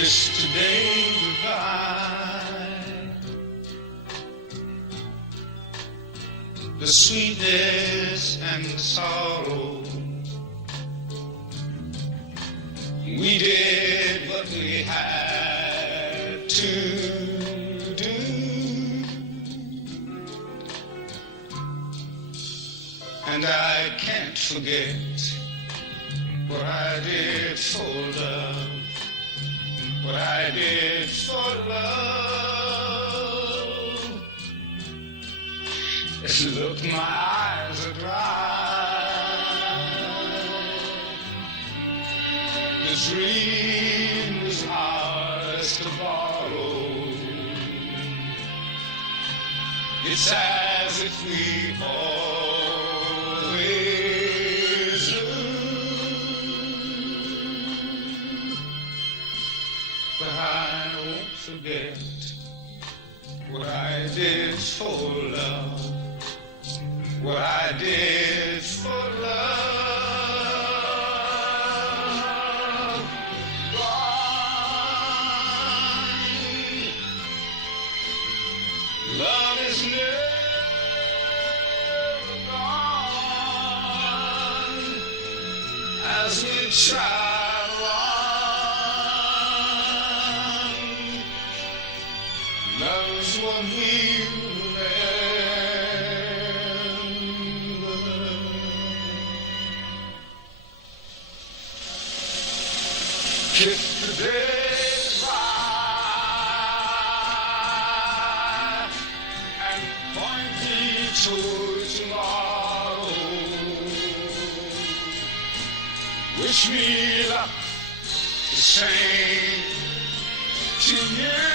Kiss today goodbye. The sweetness and the sorrow. We did what we had to do. And I can't forget what I did for love. What I did for love. Look, my eyes are dry. The dream was ours to borrow. It's as if we always knew. But I won't forget what I did for love. What I did for love. Gone. Love is never gone. As we try to run, love's what we kiss today goodbye and point me toward tomorrow. Wish me luck the same to you.